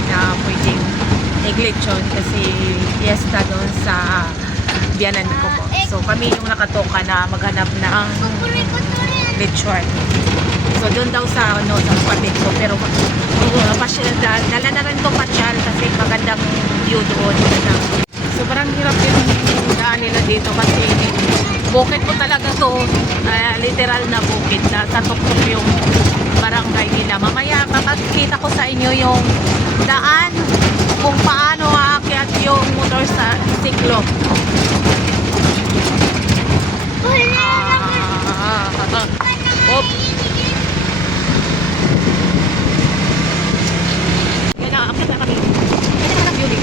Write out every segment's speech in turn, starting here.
hindi na pwedeng i-glitchon kasi fiesta doon sa biyanan ko po. So kami yung nakatoka na maghanap ng lechon. So doon daw sa sa kapatid ko, pero dala na rin itong pasyal kasi magandang view doon. Sobrang hirap yung daan nila dito kasi bukid po talaga to, literal na bukid na sa tuktok yung barangay nila. Mamaya kakakita ko sa inyo yung daan kung paano aakyat yung motor sa siklo. Op. Yan na, akyat na kami. Yan na lang yun eh.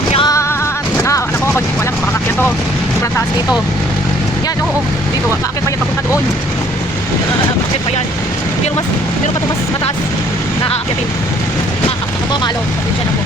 Akyat! Alam ko, wala kang makakakyat to. Sobrang taas dito. Yan, oo. Dito, akyat pa yan papunta doon. Akyat pa yan. Pero pa ito mas mataas na aakyatin. Ako po, malo. Pasensya na po.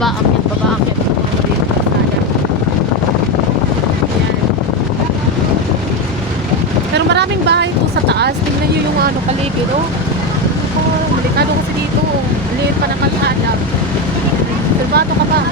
baba akyat pero maraming bahay po sa taas. Tingnan nyo yung paligid, delikado kasi dito, liit pa ng kalsada. Silbato ka ba?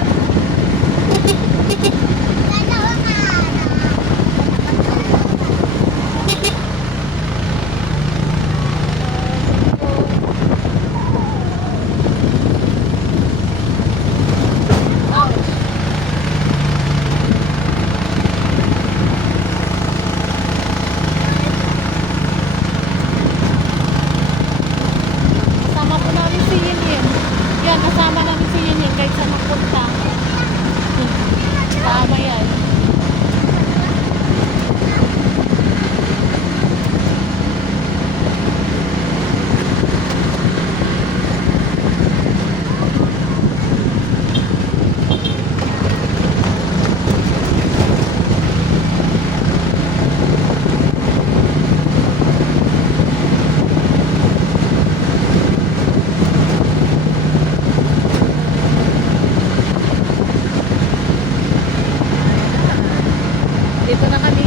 Dito na kami.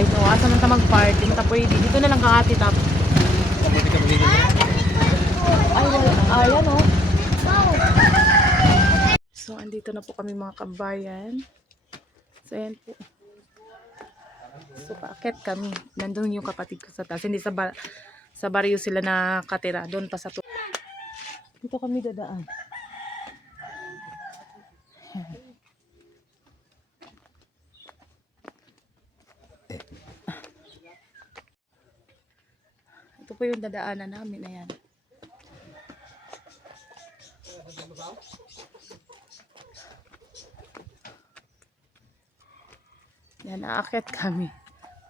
guys. O, asa man ta mag-party. Mata pwede. Dito na lang kahati tap. Ay, wala. Ayan o. So, andito na po kami mga kabayan. So, ayan po. So, paakit kami. Nandun yung kapatid ko sa taas. Hindi sa baryo sila nakatira. Doon pa sa to. Dito kami dadaan. Ito po yung dadaanan namin. Ayan. Yan, aakyat kami.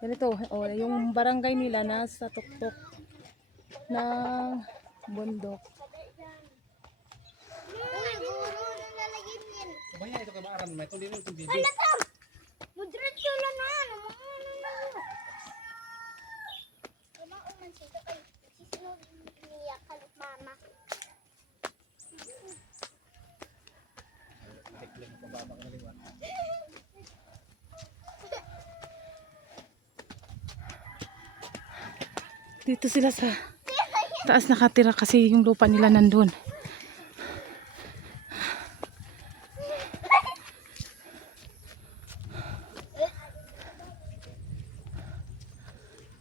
Ganito, oh, yung barangay nila nasa tuktok ng bundok. Kumaya ito kabaaran, may tuloy rin itong bibi. Mudretso lang na. Umauman siya kay sisunod niya kalot mama. Dito sila sa taas nakatira kasi yung lupa nila nandun.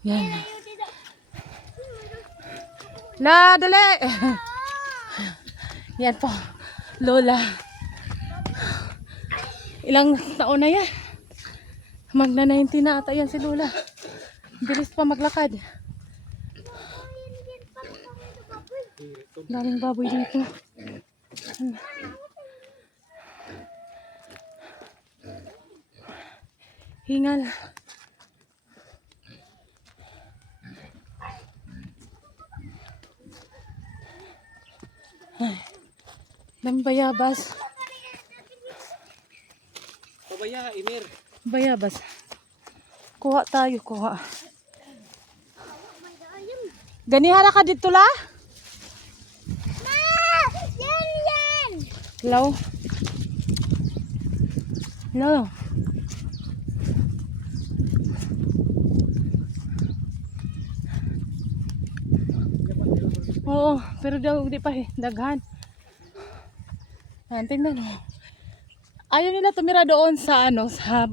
Yan. La, dali! Yan po. Lola. Ilang taon na yan? Magna 90 na ata yan si Lola. Bilis pa maglakad. Daming baboy dito. Hingal. Ay, daming bayabas. Pabaya, Emir. Bayabas. Kuha tayo, kuha. Ganihara ka dito la? Yan! Hello? Hello? Oo, pero daw di pa daghan. Tingnan mo. Ayaw nila tumira doon sa sa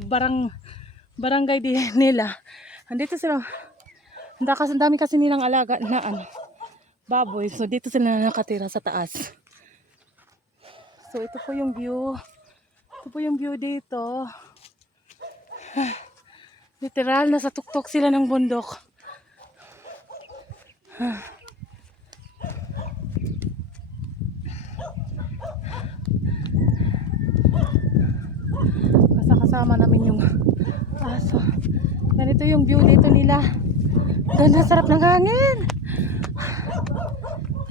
barangay nila. Andito sila. Ang dami kasi nilang alaga na baboy. So dito sila nakatira sa taas. So ito po yung view. Ito po yung view dito. Literal nasa tuktok sila ng bundok. Kasama namin yung aso. Ganito yung view dito nila. Ganda, sarap ng hangin.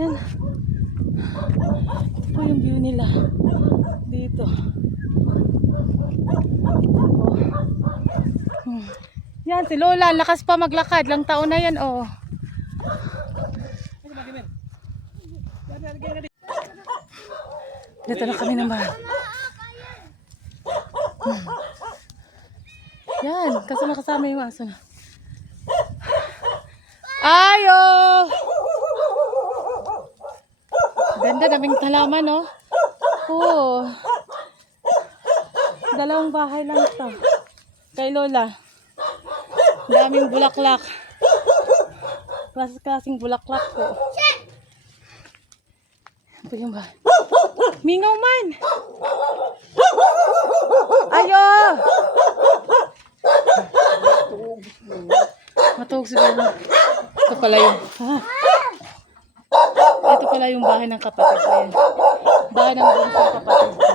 Yan. Ito yung view nila dito. Yan si Lola, lakas pa maglakad. Lang taon na yan, oh. Dito na kami naman. Yan, kasama yung aso na. Ayo! Ganda, daming halaman, no? Oo. Dalawang bahay lang ito. Kay Lola. Daming bulaklak. Klaseng bulaklak po. Ito yung bahay. Mingaw man! Ayo! Matulog siguro. Ito pala yung ito pala yung bahay ng kapatid ko yan. Bahay ng bunsong kapatid ko.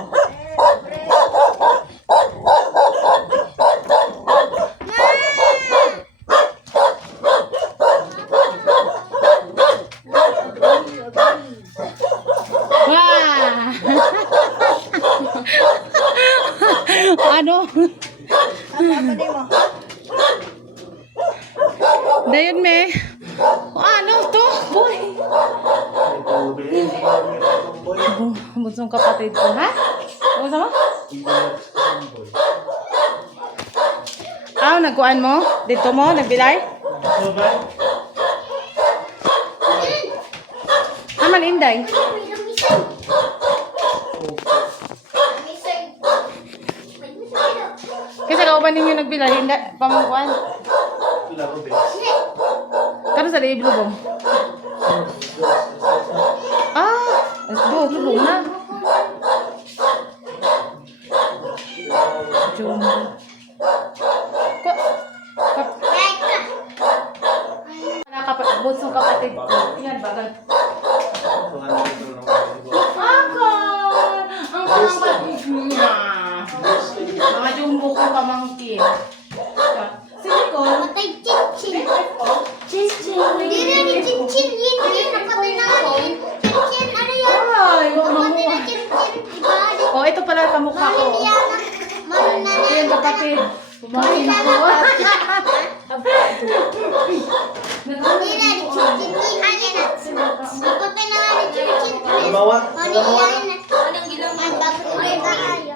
Ano? Dayon me. Ano to? Boy. Bunsong kapatid ko, ha? Ano sama? nagkuhan mo? Dito mo? Nagbilay? Aman, Inday. Kasi kauban ninyo nagbilay, hindi pamangkuhan. Kano sa liib lubong? Lubong na. Jumbo. Bunsong kapatid ko. Yan, bagal. Ang kapatid niya. Mga jumbo ko pamangkin. Sige ko. Matay chinchin. Hindi rin chinchin. Hindi nakapay na rin. Chinchin, ano yan? Ay, Kapatid na chinchin. Diba? oh, ito pala kamukha ko. Ito yung kapatid. Pumangkin ko. Hindi na rin chinchin. Ano na? Kapatid na rin chinchin. Bawa. Anong ginawa? Ang dapat ko rin tayo.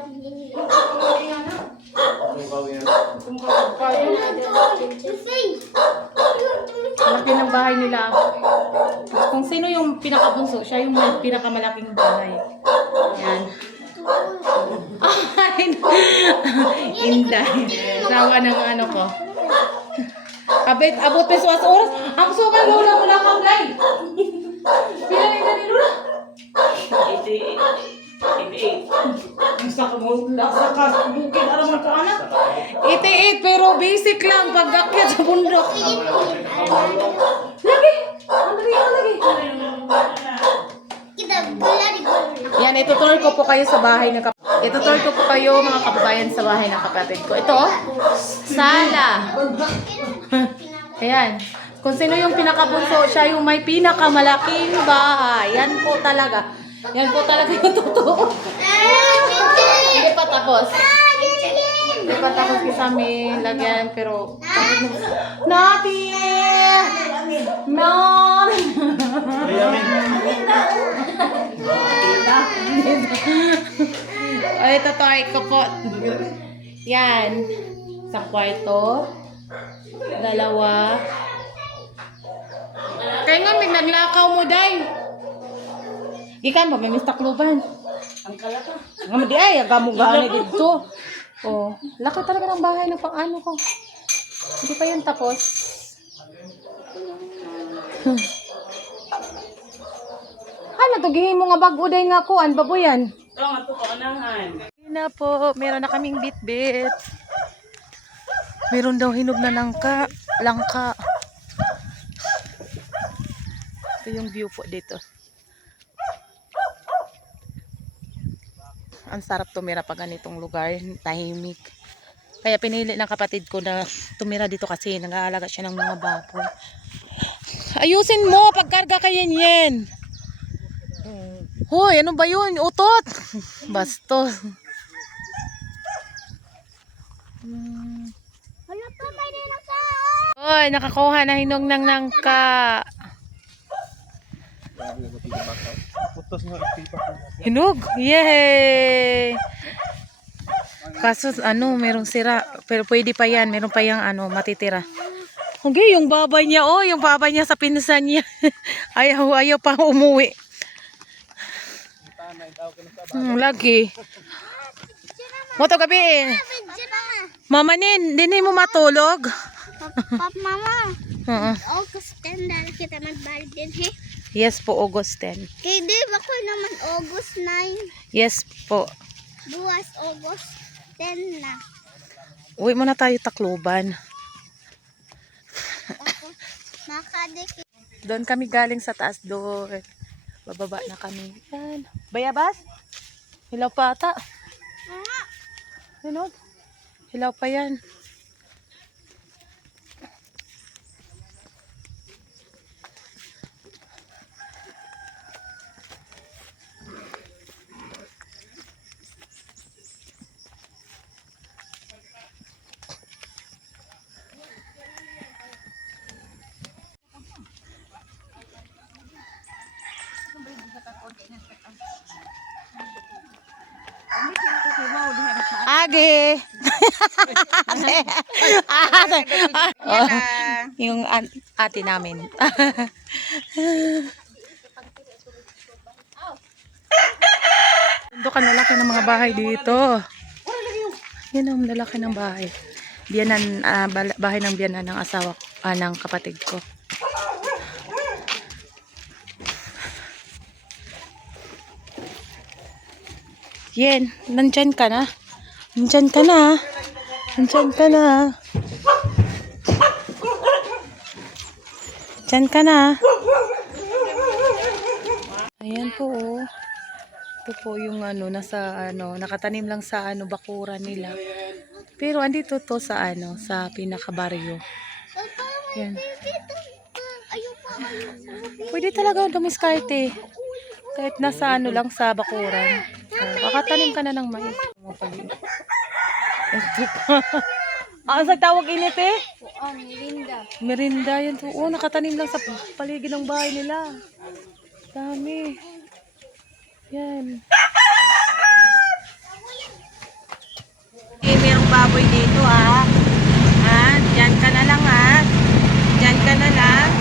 Laki ng bahay nila. Kung sino yung pinakabunso, siya yung may pinakamalaking bahay. Yan. Inday. Tawa ng ano ko. Abot peso as oras. Ang sukan lola mo lang ang guy. Pila na ni Lola? 88. Gusto ko mo lasa ka. Bukid alam mo ka anak. 88 pero basic lang pag-akyat sa bundok. Lagi. Kita gula di gula. Yan, itutur ko po kayo sa bahay ng itutur ko po kayo mga kababayan sa bahay ng kapatid ko. Ito, sala. Ayan. Kung sino yung pinakabunso, siya yung may pinakamalaking bahay. Yan po talaga. Yan po talaga yung totoo. Hindi pa tapos. Hindi pa tapos kasi amin lagyan, pero Nati! Non! Ay, totoo ko po. Yan. Sa kwarto. Dalawa. Kaya nga, may naglakaw mo, day. Ikan ba, may mistakluban. Ang kalaka. Ang di ay, agamo gana dito. Oh, laki talaga ng bahay ng pang-ano ko. Hindi pa yun tapos. Hala, tugihin mo nga bag-uday nga ko. Ano ba po yan? Oo, nga po, kaunahan. Na po, meron na kaming bit-bit. Meron daw hinog na langka. Ito yung view po dito. Ang sarap tumira pag ganitong lugar, tahimik. Kaya pinili ng kapatid ko na tumira dito kasi nag-aalaga siya ng mga baboy. Ayusin mo, pagkarga ka yan. Hoy, ano ba yun? Utot! Basto. Wala pa may nilasa. Hoy, nakakuha na hinog ng nangka. Putos na ipipa ko. Hinog? Yay! Kaso merong sira. Pero pwede pa yan. Meron pa yung matitira. Okay, yung babay niya, yung babay niya sa pinsan niya. ayaw pa umuwi. Lagi. Mo to gabi eh. Mama din mo matulog. Mama. Oo. August 10 dahil kita magbalik din, he? Yes po, August 10. Kaya di ba ko naman August 9? Yes po. Buwas August 10 na. Uwi muna tayo Tacloban. Makadikit. Doon kami galing sa taas doon. Bababa na kami. Yan. Bayabas? Hilaw pa ata. Hinog? Hilaw pa yan. Age! Yung ate namin. Ito ka nalaki ng mga bahay dito. Yan ang lalaki ng bahay. Biyanan, bahay ng biyanan ng asawa ng kapatid ko. Yen, nandyan ka na. Nandyan ka na. Nandyan ka na. Nandyan ka na. Ayan po oh. Ito po yung nasa nakatanim lang sa bakuran nila. Pero andito to sa sa pinakabaryo. Yan. Pwede talaga dumiskarte. Kahit nasa lang sa bakuran. Kakatanim ka na ng mais. Ang tawag init eh? Merinda. Merinda yan to. Oh, nakatanim lang sa paligid ng bahay nila. Dami. Yan. Merong baboy dito ah. Diyan ka na lang ah. Diyan ka na lang.